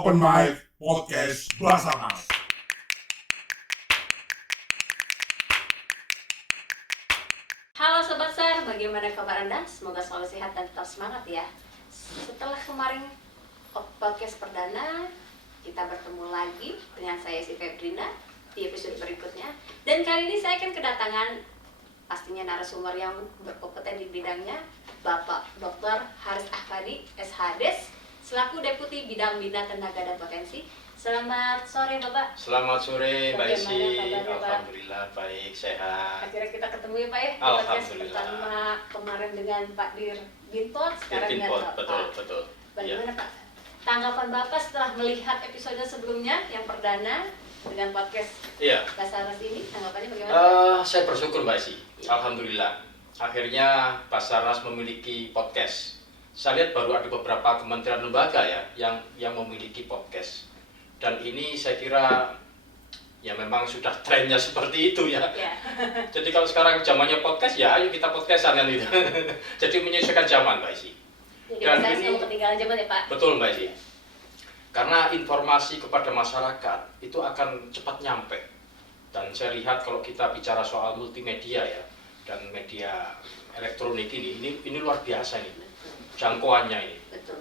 Open Mic Podcast Basarnas. Halo Sobat SAR, bagaimana kabar Anda? Semoga selalu sehat dan tetap semangat ya. Setelah kemarin podcast perdana, kita bertemu lagi dengan saya si Febrina di episode berikutnya. Dan kali ini saya akan kedatangan pastinya narasumber yang berkompeten di bidangnya, Bapak Dr. Haris Ahmadi, SHDes, selaku Deputi Bidang Bina Tenaga dan Potensi. Selamat sore Bapak. Selamat sore Mbak Esi. Bagaimana kabarnya, Pak? Alhamdulillah baik, sehat. Akhirnya kita ketemu ya Pak ya, di podcast Alhamdulillah. pertama kemarin dengan Pak Dir Bintot, sekarang dengan Pinpot, Bapak. betul. Bagaimana Pak? Tanggapan Bapak setelah melihat episode sebelumnya yang perdana dengan podcast Iya. Basarnas ini, tanggapannya bagaimana? Saya bersyukur Mbak Esi. Alhamdulillah. Akhirnya Basarnas memiliki podcast. Saya lihat baru ada beberapa kementerian lembaga ya yang memiliki podcast. Dan ini saya kira ya memang sudah trennya seperti itu ya. Ya. Jadi kalau sekarang zamannya podcast ya ayo kita podcastan kan itu. Jadi menyesuaikan zaman Mbak Esi. Jadi Dan saya ini- mau ketinggalan zaman ya Pak. Betul Mbak Esi. Karena informasi kepada masyarakat itu akan cepat nyampe. Dan saya lihat kalau kita bicara soal multimedia ya dan media elektronik ini luar biasa ini jangkauannya ini Betul.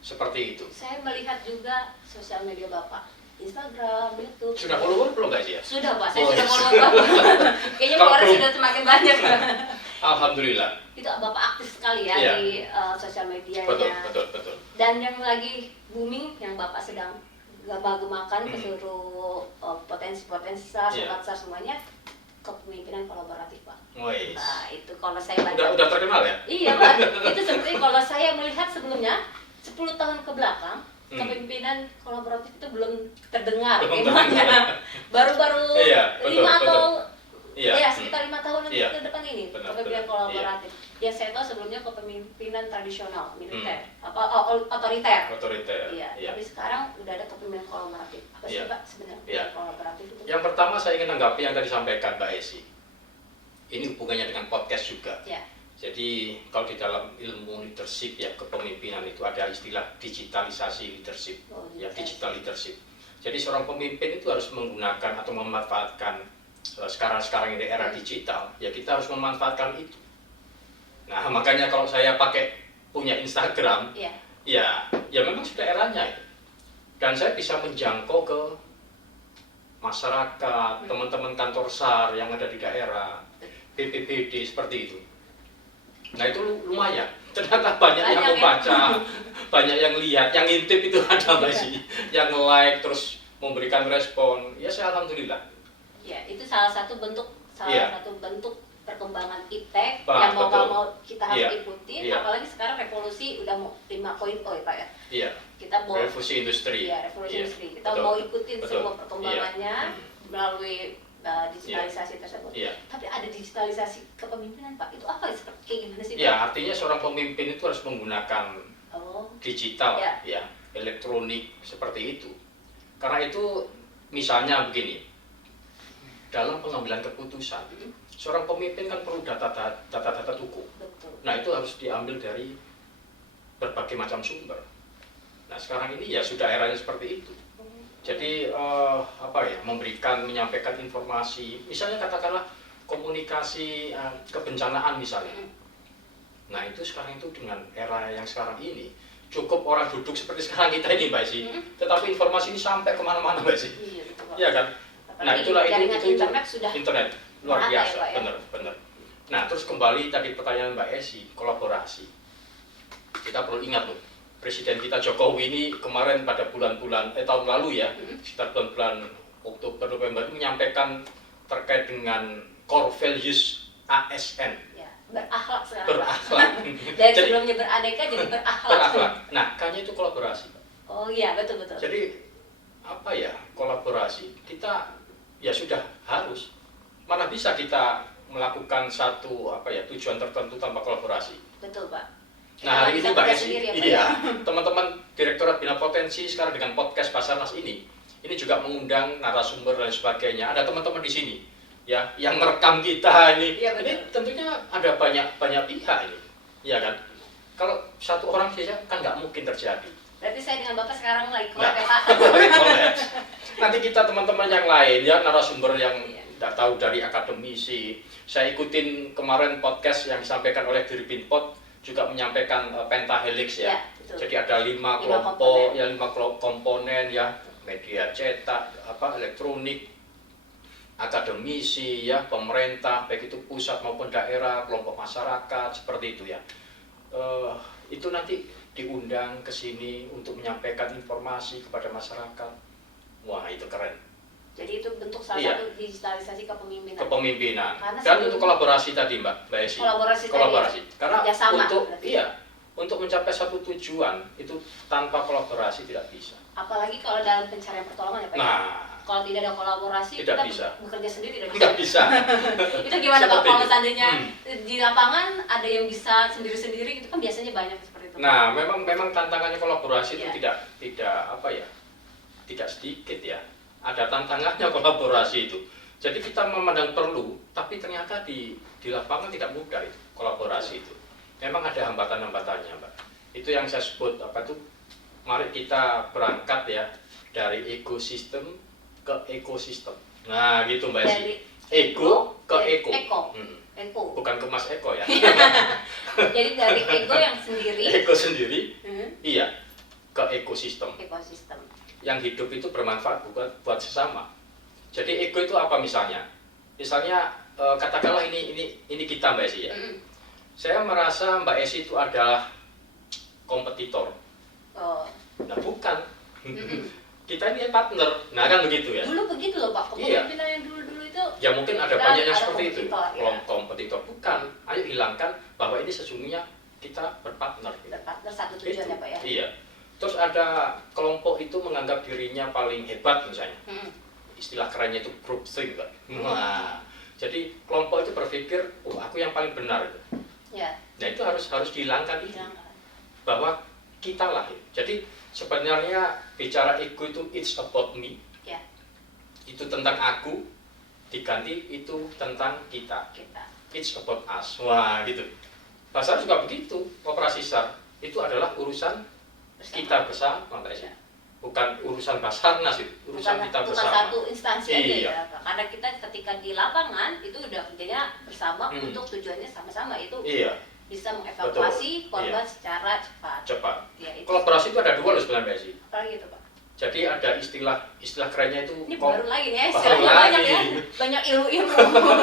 seperti itu. Saya melihat juga sosial media Bapak, Instagram, YouTube. Sudah follower belum Mbak Esi ya? Sudah Pak, saya Oh, sudah iya. follow Bapak. Kayaknya Kalau follower belum- sudah semakin banyak. Alhamdulillah. Itu Bapak aktif sekali ya Iya. di sosial medianya. Betul. Dan yang lagi booming yang Bapak sedang gabah-gemakan ke seluruh potensi-potensi SAR, Iya. sobat SAR semuanya, kepemimpinan kolaboratif Pak. Wes. Nah itu kalau saya baca. Udah terkenal ya? Iya Pak, itu seperti kalau saya melihat sebelumnya 10 tahun ke belakang, kepemimpinan kolaboratif itu belum terdengar. Belum Emangnya terdengar. baru-baru Iya, betul, 5 atau Iya. ya sekitar 5 tahun Iya. ke depan ini Benar, kepemimpinan benar. kolaboratif. Yang saya tahu sebelumnya kepemimpinan tradisional, militer, otoriter. Otoriter. Iya, Iya. tapi sekarang udah ada kepemimpinan kolaboratif. Apa sih Iya. Pak sebenarnya Iya. kolaboratif itu? Yang pertama saya ingin menanggapi yang tadi disampaikan Mbak Esi. Ini hubungannya dengan podcast juga. Ya, Jadi kalau di dalam ilmu leadership ya kepemimpinan itu ada istilah digitalisasi leadership, Oh, ya digitalisasi. digital leadership. Jadi seorang pemimpin itu harus menggunakan atau memanfaatkan sekarang ini era digital, ya kita harus memanfaatkan itu. Nah makanya kalau saya punya Instagram, iya. ya memang sudah eranya itu. Dan saya bisa menjangkau ke masyarakat, teman-teman kantor SAR yang ada di daerah, BPBD seperti itu. Nah itu lumayan, ternyata banyak yang Banyak ya. membaca, banyak yang lihat, yang ngintip itu ada Mbak Esi, yang like terus memberikan respon, ya saya alhamdulillah. Ya, itu salah satu bentuk Iya. perkembangan iptek Pak, yang mau nggak betul. mau kita harus Iya. ikutin. Iya. Apalagi sekarang revolusi udah mau 5.0 ya Pak ya. Iya, Kita mau revolusi industri. ya revolusi Iya, industri. Kita betul. mau ikutin Betul. semua perkembangannya Iya. melalui digitalisasi tersebut. Iya. Tapi ada digitalisasi kepemimpinan Pak. Itu apa ya? Seperti kayak gimana sih Pak? Ya artinya seorang pemimpin itu harus menggunakan Oh, digital, Ya. ya elektronik seperti itu. Karena itu misalnya begini, dalam pengambilan keputusan, seorang pemimpin kan perlu data-data hukum. betul. Nah itu harus diambil dari berbagai macam sumber. Nah sekarang ini ya sudah eranya seperti itu. Jadi menyampaikan informasi, misalnya katakanlah komunikasi kebencanaan misalnya. Nah itu sekarang itu dengan era yang sekarang ini cukup orang duduk seperti sekarang kita ini Mbak Esi, tetapi informasi ini sampai kemana-mana Mbak Esi. Iya, betul Pak. Iya kan? Nah Apalagi itulah jaringan itu internet sudah internet luar merata ya, biasa, Pak, ya? benar. Nah terus kembali tadi pertanyaan Mbak Esi, kolaborasi. Kita perlu ingat loh, Presiden kita Jokowi ini kemarin pada bulan-bulan tahun lalu ya, sekitar bulan-bulan Oktober November menyampaikan terkait dengan core values ASN, ya, berakhlak sekarang Pak. berakhlak. Dari Jadi sebelumnya beraneka jadi berakhlak. berakhlak. Nah, kayaknya itu kolaborasi. Pak. Oh iya, betul. Jadi kolaborasi kita ya sudah harus. Mana bisa kita melakukan satu tujuan tertentu tanpa kolaborasi. Betul Pak. Nah hari ini Mbak Esi, sendiri ya, Pak, iya, teman-teman Direktorat Bina Potensi sekarang dengan podcast Basarnas ini juga mengundang narasumber dan sebagainya. Ada teman-teman di sini, ya, yang merekam kita ini. Iya, benar. Ini tentunya ada banyak pihak ini, ya kan? Kalau satu orang saja kan nggak mungkin terjadi. Berarti saya dengan Bapak sekarang lagi Nah. collab ya Pak? Kolaps. Nanti kita teman-teman yang lain ya, narasumber yang Iya. tidak tahu dari akademisi. Saya ikutin kemarin podcast yang disampaikan oleh Diripin Pot juga menyampaikan pentahelix ya. Iya, betul. Jadi ada 5 5 kelompok, komponen. ya 5 komponen ya, media cetak, elektronik, akademisi ya, pemerintah, baik itu pusat maupun daerah, kelompok masyarakat seperti itu ya. Itu nanti diundang ke sini untuk menyampaikan informasi kepada masyarakat. Wah, itu keren. Jadi itu bentuk salah Iya. satu digitalisasi kepemimpinan. Kepemimpinan. Karena Dan sebelum- untuk kolaborasi tadi Mbak Esi. Kolaborasi tadi Kolaborasi. Karena kerjasama, untuk berarti. untuk mencapai satu tujuan itu tanpa kolaborasi tidak bisa. Apalagi kalau dalam pencarian pertolongan ya Pak. Nah, Kalau tidak ada kolaborasi, Tidak kita bisa. bekerja sendiri tidak bisa. nggak bisa. Itu gimana Pak? Seperti Kalau itu. seandainya Hmm. di lapangan ada yang bisa sendiri-sendiri, itu kan biasanya banyak seperti itu. Nah, memang tantangannya kolaborasi itu Iya. tidak apa ya? Tidak sedikit ya. Ada tantangannya kolaborasi itu. Jadi kita memandang perlu, tapi ternyata di lapangan tidak mudah itu kolaborasi itu. Memang ada hambatan-hambatannya, Mbak. Itu yang saya sebut apa tuh? Mari kita berangkat ya dari ekosistem ke ekosistem. Nah, gitu Mbak Esi. Dari Ego ke eko. Eko. Hmm. Eko. Bukan ke Mas Eko ya. Jadi dari ego yang sendiri, Eko sendiri, hmm, iya, ke ekosistem. ekosistem. Yang hidup itu bermanfaat buat sesama. Jadi ego itu apa misalnya? Misalnya katakanlah ini kita Mbak Esi ya. Hmm. Saya merasa Mbak Esi itu adalah kompetitor. Oh. Nah, bukan. Hmm. Kita ini partner. Nah, kan begitu ya. Dulu begitu loh Pak, Iya. kepemimpinan yang dulu-dulu itu Ya mungkin ada kita banyak yang ada seperti itu. kompetitor, ya. Kompetitor bukan. Ayo hilangkan bahwa ini sesungguhnya kita berpartner. berpartner satu tujuan Itu. ya Pak ya. Iya. Terus ada kelompok itu menganggap dirinya paling hebat misalnya. Hmm. Istilah kerennya itu groupthink kan. Nah, jadi kelompok itu berpikir, oh aku yang paling benar itu. Ya. Nah itu harus dihilangkan itu. Jangan. Bahwa kita lah. Jadi sebenarnya bicara ego itu it's about me. Ya. Itu tentang aku, diganti itu tentang kita. Kita. It's about us. Wah gitu. Pasar juga begitu. Operasi SAR itu adalah urusan Bersama. kita bersama Mbak Esi. Bukan urusan Basarnas itu, urusan kita bukan bersama. satu instansi aja Iya. ya. Karena kita ketika di lapangan itu udah kerjanya bersama Hmm. untuk tujuannya sama-sama, itu Iya, bisa mengevakuasi Betul. korban Iya. secara cepat. cepat. Ya, itu Kolaborasi itu ada dua loh sebenarnya Mbak Esi. apalagi itu Pak. Jadi ada istilah kerennya itu Ini baru lagi nih ya, baru istilahnya banyak lagi. ya. Banyak ilmu-ilmu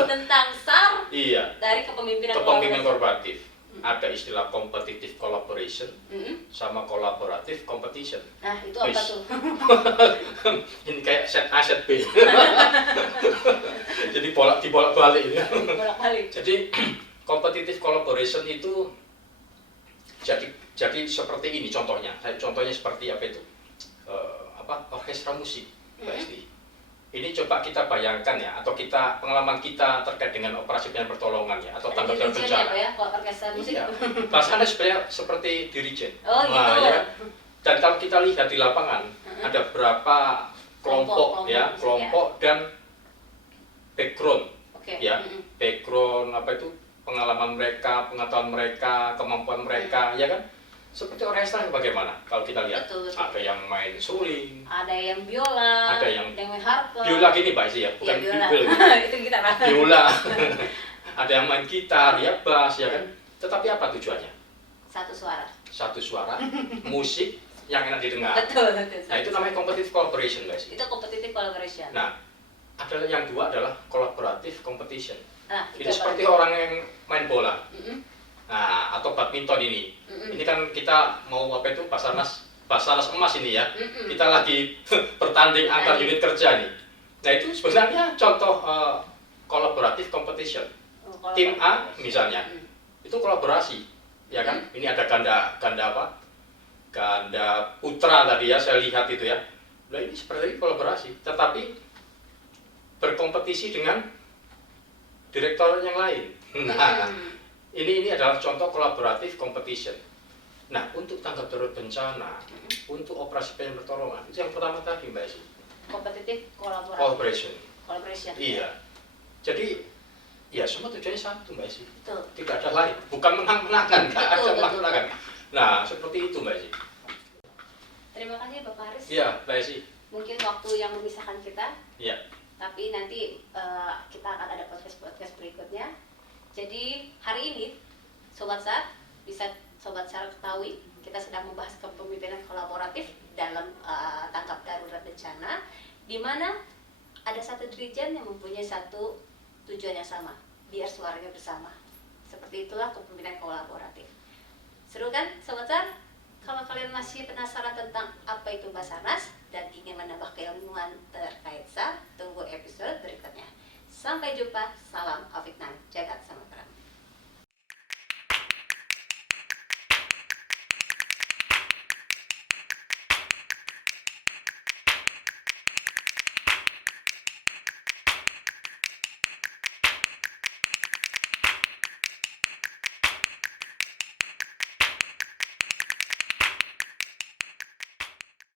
tentang SAR Iya, dari kepemimpinan kepemimpinan kolaborasi. korporatif. Ada istilah competitive collaboration Mm-mm. sama collaborative competition. Nah, itu apa Wis. tuh? Ini kayak set A set B. Jadi dibolak-balik ini. Bolak-balik. Jadi competitive collaboration itu jadi seperti ini contohnya. Contohnya seperti apa itu? Orkestra musik, Mbak Esti. Ini coba kita bayangkan ya, atau kita pengalaman kita terkait dengan operasi penanganan pertolongan ya, atau tanggap darurat Dirijen bencana. ya Pak ya, kalau orkestra musik. Iya. Bahasanya sebenarnya seperti dirijen. Oh gitu. ya kan? Dan kalau kita lihat di lapangan ada berapa kelompok ya, musik, kelompok dan background Oke. ya, Mm-mm. background apa itu pengalaman mereka, pengetahuan mereka, kemampuan mereka, ya kan? Seperti orkestra bagaimana? Kalau kita lihat Betul. ada yang main suling, Ada yang biola, Ada yang main harpa. biola gini Mbak Isi ya, bukan Iya, biola. biola. Itu kita kan. Biola. Ada yang main gitar, ya bass, ya kan? Tetapi apa tujuannya? Satu suara. Satu suara, musik yang enak didengar. Betul, betul. Nah itu namanya competitive collaboration guys. Itu competitive collaboration. Nah, adalah yang dua adalah collaborative competition. Nah, Ini seperti orang yang main bola, Mm-mm. nah atau badminton ini. Mm-mm. Ini kan kita mau apa itu Basarnas emas ini ya. Mm-mm. Kita lagi bertanding antar unit kerja nih. Nah itu sebenarnya contoh collaborative competition. Oh, kalau Tim A collaboration. misalnya, Mm. itu kolaborasi, ya kan? Ini ada ganda apa? Ganda putra tadi ya, saya lihat itu ya. Nah ini seperti kolaborasi, tetapi berkompetisi dengan direktur yang lain. Nah, Mm. ini adalah contoh collaborative competition. Nah, untuk tanggap darurat bencana, untuk operasi penanganan pertolongan, itu yang pertama tadi Mbak Esi, Competitive collaboration. collaboration. Iya. Jadi, ya semua tujuannya satu Mbak Esi. Betul. Tidak ada lain, bukan menang-menangan, nggak ada Betul, betul. menang-menangan. Nah, seperti itu Mbak Esi. Terima kasih Bapak Haris. Iya, Mbak Esi. Mungkin waktu yang memisahkan kita, Iya. tapi nanti kita akan ada podcast berikutnya. Jadi hari ini Sobat SAR, bisa Sobat SAR ketahui kita sedang membahas kepemimpinan kolaboratif dalam tanggap darurat bencana, di mana ada satu dirjen yang mempunyai satu tujuan yang sama, biar suaranya bersama. Seperti itulah kepemimpinan kolaboratif. Seru kan Sobat SAR? Kalau kalian masih penasaran tentang apa itu Basarnas dan ingin menambah keilmuan terkait SAR, tunggu episode berikutnya. Sampai jumpa, salam Afiknan, jagat